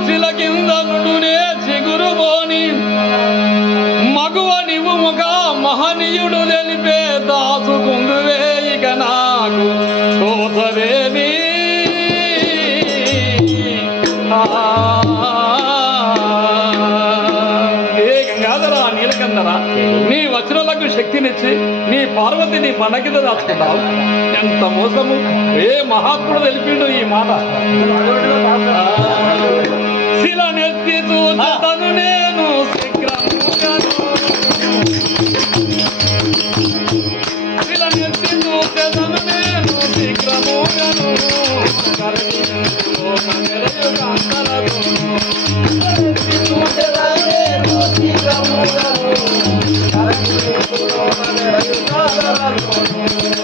చిగురుచిల కింద నుడునే చిగురుబోని మగువ నీవు ఒక మహనీయుడు తెలిపే దాసుకుందువే ఇక నాకు కోసవేమి కాదరా నీ వచనలకు శక్తినిచ్చి నీ పార్వతి నీ పండకిద దాచుకుంటావు ఎంత మోసము ఏ మహాత్ముడు తెలిపిండు ఈ మాట? శిల నెత్తి చూచతను నేను శీఘ్రముగాను శిల నెత్తి చూచతను నేను శీఘ్రముగాను కరగించుకోన మెరయు కాంతలతోను.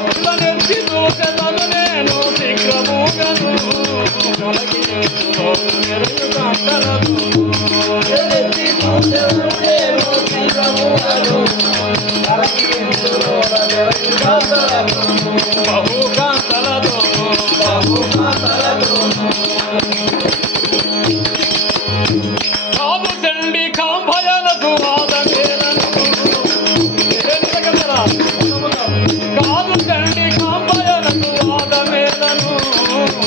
శిల నెత్తి చూచతను నేను శీఘ్రముగాను Oh,